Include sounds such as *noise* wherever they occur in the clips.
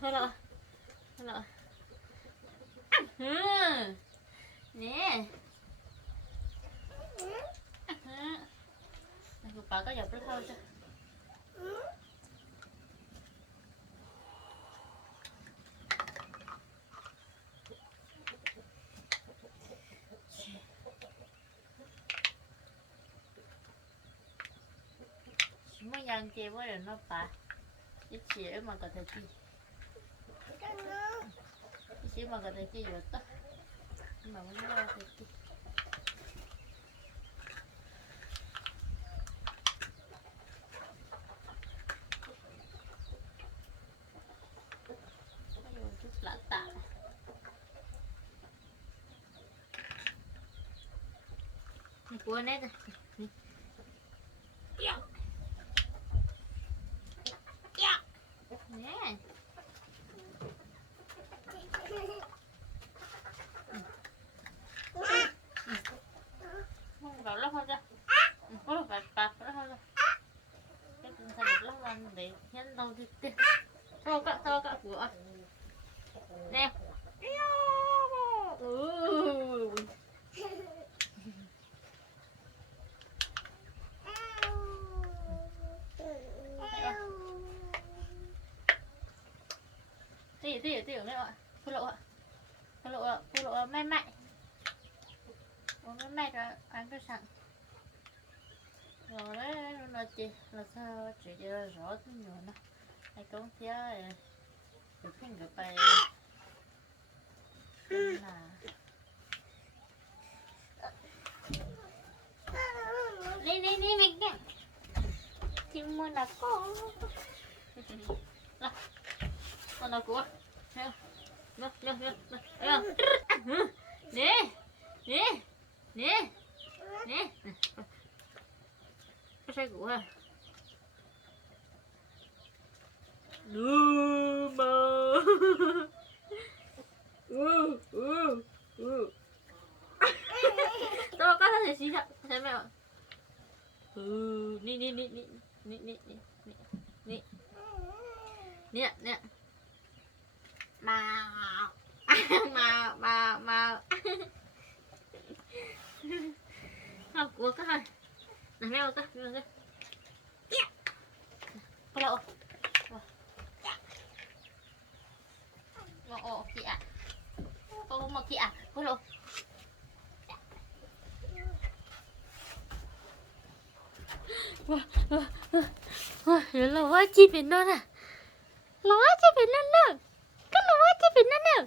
ฮัลโหลฮัลโหละอือนี่อือคุณป้าก็อย่าไปเท่าจ้ะเดี๋ยวหนูป้าไอชิ้นเอ็样接我人了吧？一起嘛，搞得定。 심하가 되지 이었다 너무 힘들어 됐지 Buenas. không cho có được phải không cái cũng thành lắm ăn để nhân đâu thì thôi cắt thôi cắt của nè chị là sao chị rõ cái nhiều nó hay cũng phía được cái người bay là đi đi đi mình cái chị mua là con là con là của? Nè nè nè nè nè nè nè nè cái xe của đưa mà *laughs* ừ ừ ừ. *laughs* Tôi có thể xí thật xem mẹ ừ nè nè nè nè nè nè nè nè nè nè màu màu màu màu *laughs* Không, của cái thôi Này mèo cái, mèo Nah, lewat ke, lewat ke. Ya. Kalau. Wah. Wah, oh, kia. Kalau mau kia, kalau. Wah, wah, wah. Wah, ya lo wajib benar lah. Lo wajib benar lah. Kan lo wajib benar lah.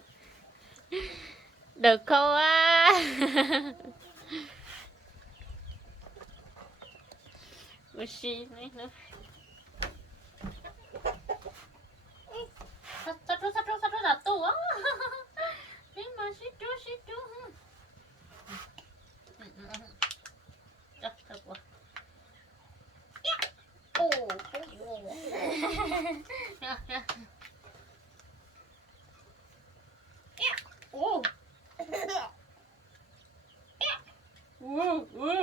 Được không á? *laughs* มาชีนี่นะสัตว์สัตว์สัตว์สัตว์สัตว์ตัวนี่มาชิจูชิจูจับจับวโอ้โหโอ้โอ้โอ้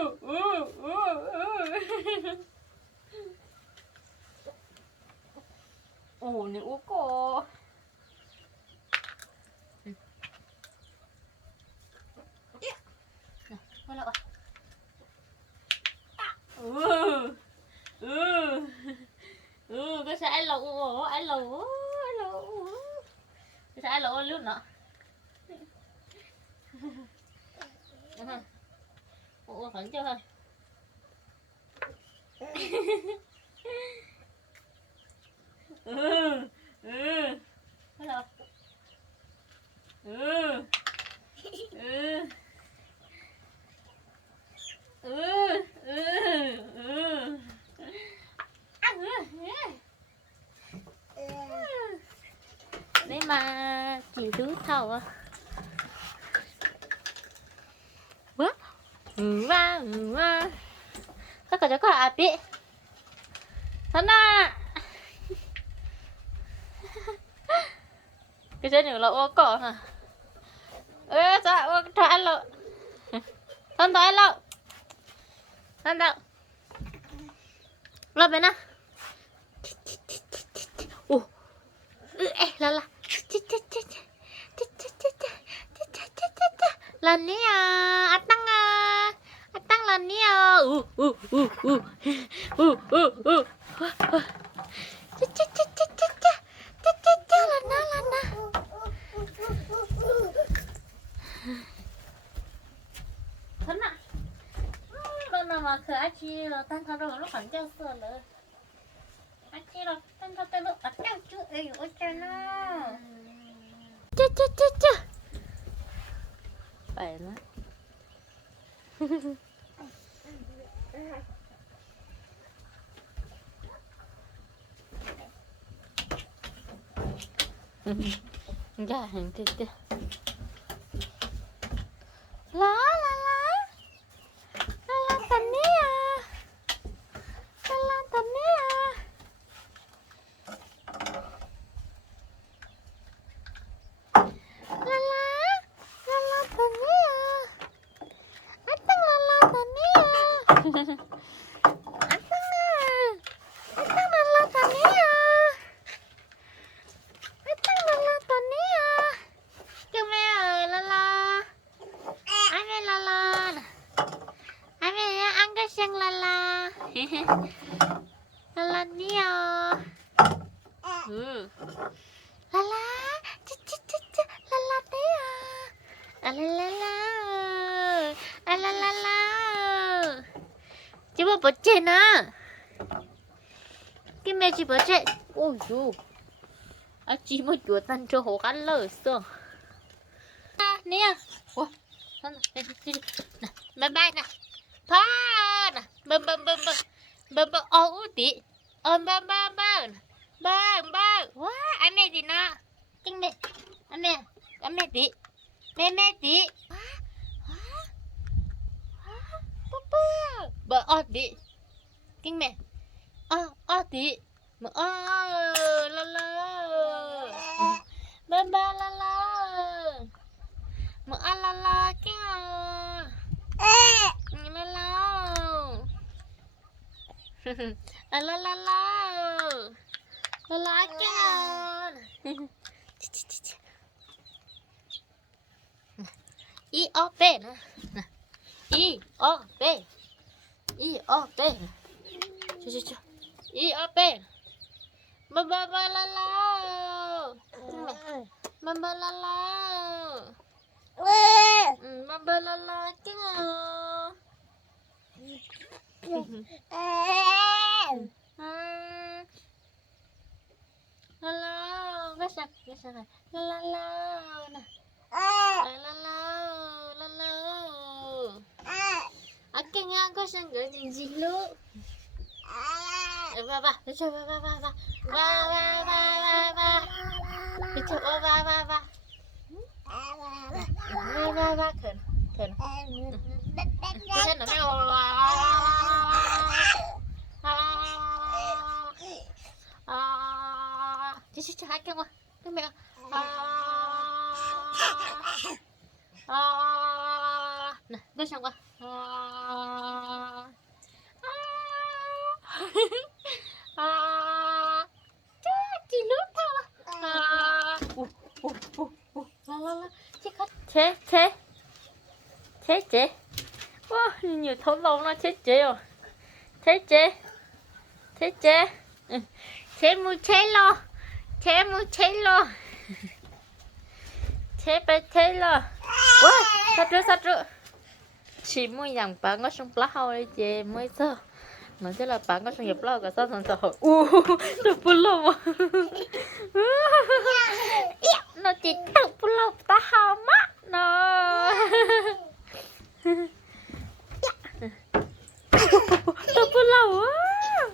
Uhuh, nahuli uko. 저거 아비 하나 cái chân là ô cỏ hả ơ dạ ô thoại lộ thân thoại lộ thân đạo lộ bên nào ô ư ê là là là nè à tăng 안녕. 우우우우우우우. 짜짜짜짜짜짜 짜짜짜라나라나. 전나. 그나마 그 아치로 단타로로 간대었어. 아치로 단타 때로 아짱쭈 에이 오잖아. 짜짜짜짜. 빨나. 你看 *laughs* 你看，你看，来来 นะกินเมจิเบเจ๊โอ้ยูอาจีมันอยู่ตันโจหกันเลยเสือเนี่ยโอ้นั่นนะบ๊ายบายนะพ่อนะบ๊ายบายบ๊ายบายบ๊ายบายโอ้ติเออบ๊ายบายบ๊ายบายบิ้มว้าอันเมจินะจริงเมอันเมอันเมติแม่แม่ติว้าว้าว้าปุ๊บปุ๊บบ๊ายออติ kinh mẹ. Ơ ơ tí. Mà ơ ờ, la la. Ba ba, la la. Mà ơ la la, kinh à. La la. À la la la. La la, kinh à. I, O B 呢？I, O B I, O B Cuci, cuci. I open. Membalalao. Membalalao. Hmm, Membalalao. Tengok. Ehm. Lalau, gasak, gasak. Lalau, nah. Eh. Lalau, lalau. Eh. Akhirnya aku sanggup jinjing lu. Silo. Eh, ba ba, ito ba ba ba ba, ba ba ba ba ba, ito ba ba ba ba, ba ba ba, khen, khen. Cái chân nó mèo. À, chị chị chị hai cái qua, cái mẹ. À, à, nè, đưa sang qua à, chị lướt thao à, ui, ui, ui, ui, la la la chị có thế thế. Thế chế wow, nhiều thấu lâu nó thế chế rồi. Thế chế thế chế ừ. thế mu chế lo. Thế mu chế lo. Thế bé thế lo. Wow, sát rửa sát rửa chỉ mua nhàng bà ngó xuống plá hao đây chế mới sao 만세라 방가성 예쁘라고 써선서 우 예쁘라고 야너 진짜 예쁘라고다 하마 너 예쁘라고 예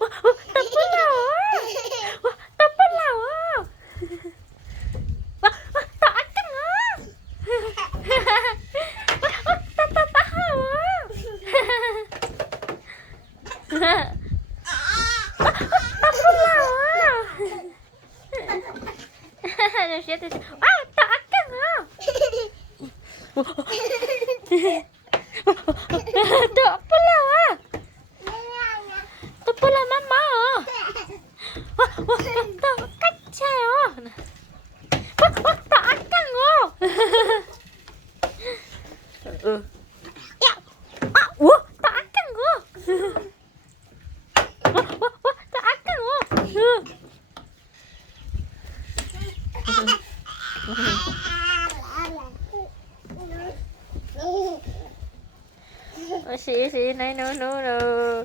쁘라고 ตบปนเหล่า 啊！不要啊！哈哈，这鞋子是啊，打干啊！Oh, she is in. I know, no, no.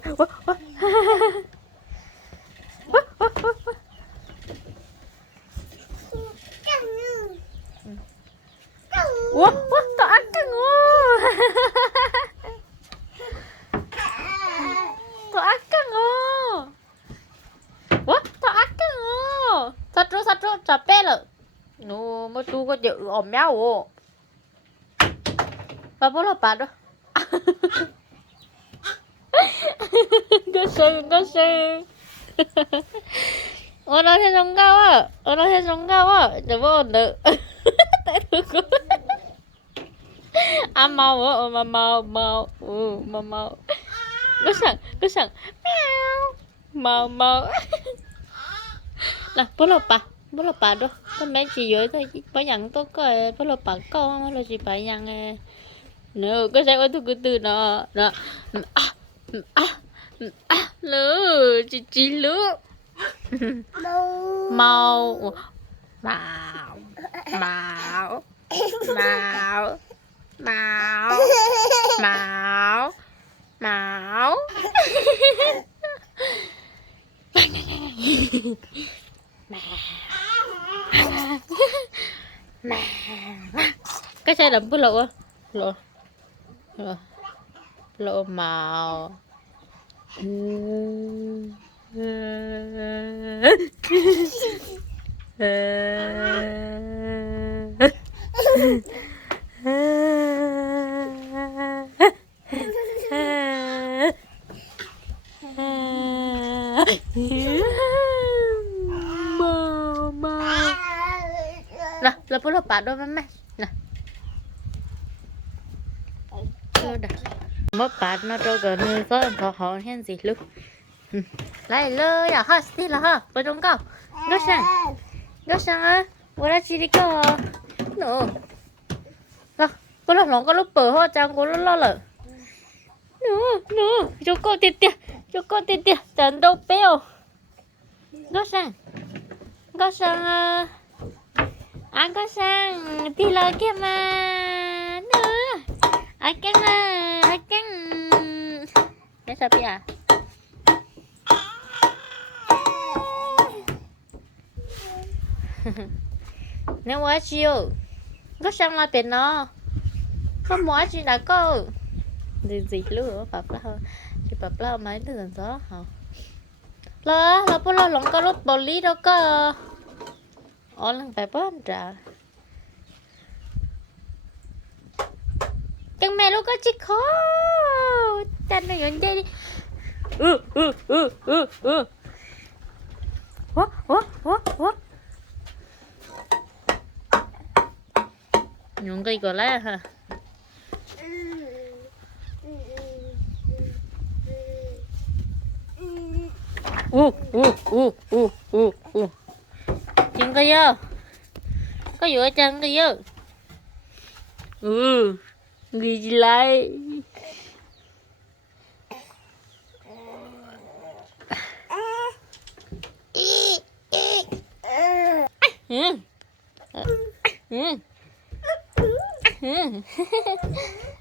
Wah, wah, tak ada oh. tak ada oh. Wah, tak ada oh. Satu, satu, capek lah. No, kau jauh, oh, meow oh. Bapak. có sưng *laughs* 어, 나 해정가와. 어, 나 해정가와. 저거, 너. tại được quá. À mau á, ờ, mà mau, mau. Ừ, mà mau. Có sẵn, có sẵn. Mèo. Mau, mau. Nè, bố lột bà. Bố lột bà đó. Con bé chỉ dưới thôi. Bố nhận tốt coi. Bố lột bà con. Là chỉ phải nhận. Nữa, có sẽ có từ từ nó. Nó. À, à, à. Nữa, chị chị lứa. mau màu. Màu. Màu. Màu. Màu. Màu. Cái xe đậm bút lộ lộ lộ lộ màu Nè, lập lập bạc đôi mắt mẹ. Nè Rồi มื่อปาดนะตัวกันเลยก็พอหอเห็นสิลูกไล่เลยอะฮะสติละฮะไปตรงก้าวดูฉันดูฉันอะวันละชิลิก็หนูละก็ละหลงก็ลูกเปิดห้องจังก็ละละเลยหนูหนูจุกโกติดเตี้ยจุกโกติดเตี้ยจันโดเปียวดูฉันก็ฉันอะอันก็ฉันที่เราเก็บมาหนอะอันเก็มา Để sao à? nếu quá chiều có sang là tiền nó không muốn chị đã có gì gì luôn bà bà chị bà bà mấy đứa lần đó hả là là bố lo lòng có lúc bò lý đâu có ở lần phải bớt trả chẳng mẹ lúc có chiếc khó chân nó nhận chơi đi ừ ừ ừ ừ ừ What? What? What? What? những cây cỏ lá hả u u u u u u chân cây dơ có vừa chân cây dơ ừ gì gì lại ừ ừ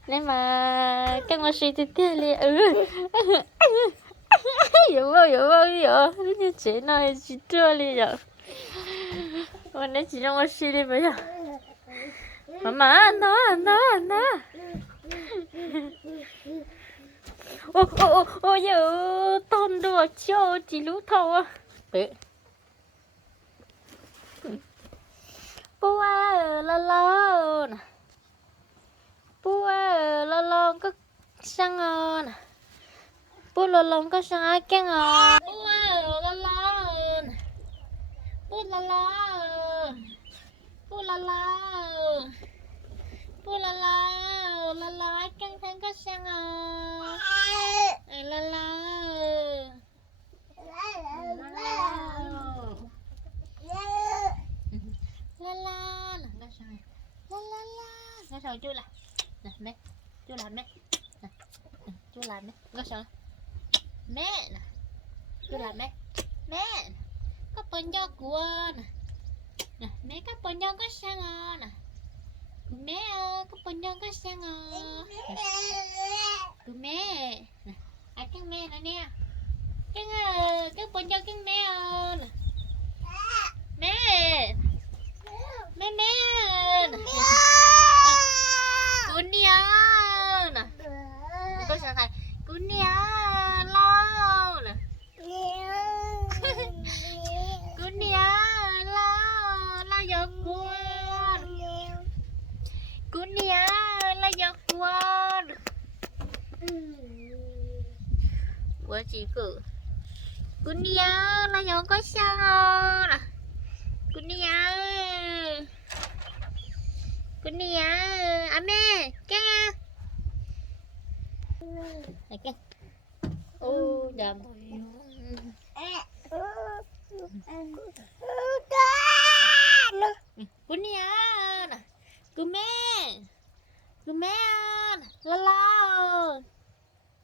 nên mà, cái mà suy thì tiếc li ừ. Hiểu không hiểu không hiểu như chị nói chị chưa li rồi mà nên chị ngôi suy đi bây giờ. Mà ăn đó ăn đó ăn đó ô ô ô ô giờ tôn đùa cho chị lú thâu á. Tự ปัวละลอนปัวละลองก็ช่างงอนปัวละลองก็ช่างแกงอนปัวละลอนปัวละลอนปัวละลอนปัวละลอนละลอนแกงฉันก็ช่างงอนละลอน la la nè nó sao la la la nghe sao? Chưa là nè, mẹ. Chưa làm, mẹ. Nè chưa làm, mẹ. Nghe sao? Mẹ nè. Chưa làm, mẹ. Mẹ có bồn cho của nè. Nè, mẹ có bồn cho có sang nè? Mẹ ơi, có bồn cho có sang nè? Cứ mẹ. Nè à cái mẹ nè nè? Cái ờ, cái bún cho cái mẹ ơi nè. mẹ. แม่แม่กุนเนียนนะแล้วก็ฉันใครกุนเนียนเล่านะกุนเนียนเล่าเล่อยกกวนกุนเนียนเล่อยกกวนว่าจีกูกุนเนียนเล่อยกก็ชอบกุนเนียน കുഞ്ഞിയാ അമ്മേ കേങ്ങാ ഓ ഞാൻ പോയി കുഞ്ഞിയാ കുമേ കുമേ ലലാ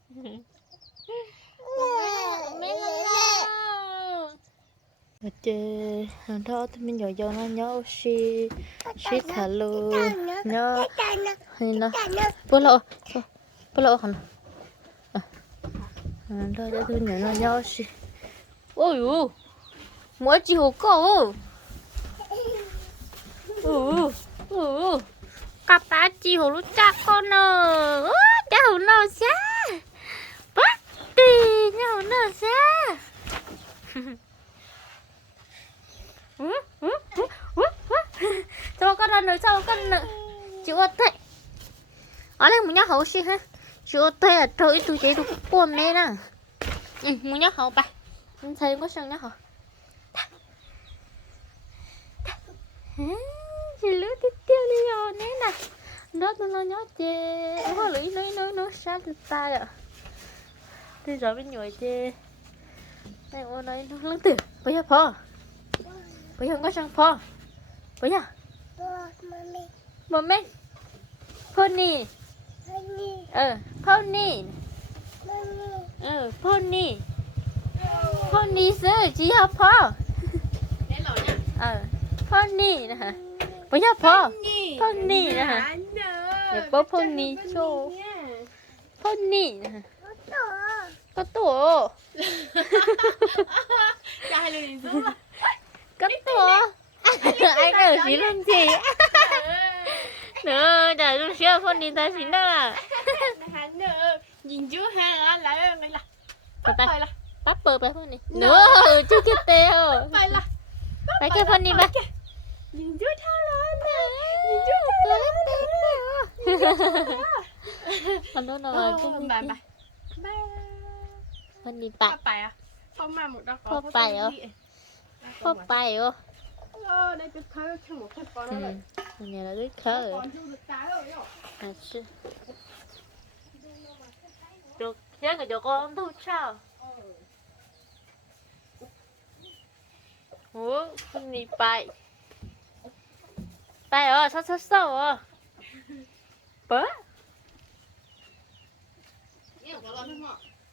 കുമേ ലലാ chứ hàng đó thì mình nhồi cho nó nhớ xí xí thả lù nhớ hay nó. bố lộ bố lộ hẳn. À, hàng đó để tôi nhồi nó nhớ xí ôi u mỗi chỉ hồ cô u u cặp ba chỉ hồ lúc cha con nè. Cha hồ nào xa bắt tì nhau nào xa cho con ăn rồi sao con nữa chịu ớt thế. Ở đây muốn nhắc hậu xí ha. Chịu ớt thế à trời tụi chạy tôi cuốn mẹ nè ừ muốn hậu ba anh thấy có sao nhắc hậu chị lứa tiếp đi rồi nè nè đó tôi nó nhớ chê. Có lưỡi lưỡi lưỡi nó sát từ tay à. Đi rồi bên nhồi chê. Này ô nói nó lớn từ bây giờ ไปยังก็ช่างพ่อไปยังอกมาไม่บอแม่พ่อนี่พ่อนี่เออพ่อนี่เออพ่อนี่พ่อนี่ซื้อจีฮะพ่อได้หรอเนี่ยเออพ่อนี่นะคะไปยังพ่อพ่อนี่นะคะเดี๋ยวพ่อนี่โชว์พ่อนี่นะคะก็ตัวก็ตัวจะให้เรียนรู้ có tổ *laughs* anh ở phía làm gì nữa trời tôi chưa pony ta xin đâu là nữa. Nhìn chú ha lại mày là. Tao tay. Là. bắt bờ bài pony nữa chưa cái teo Phải là. phải cái pony ba Nhìn chú thao lên nè. Nhìn chú Anh *laughs* đó nào Ờ, là cái bà bà. Ba. pony Ba bạc phải à? Không mà một đó có. Không phải à? Có bài ô Ờ, đây tôi thấy trong một cái con rồi. nhà là Con rồi đó. à chứ được thế cái chỗ con thu sao ủa pony bài bài ờ sao sao sao ờ bớ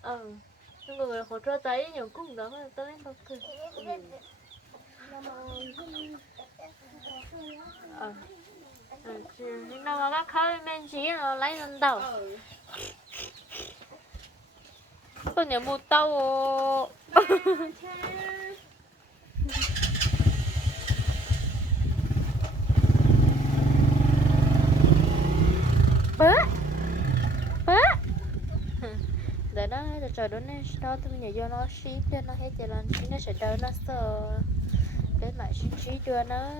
ừ nhưng người hỗ trợ tay nhiều cũng đó hơn tới đâu cười ờ ừ nhưng đâu mà bác khơi men chỉ nó lấy lên đầu con nhớ một tàu bớ bớ để nó để trời đó nên đó tôi nhớ cho nó ship cho nó hết giờ nó nó sẽ đỡ nó sợ để mà xí trí cho nó.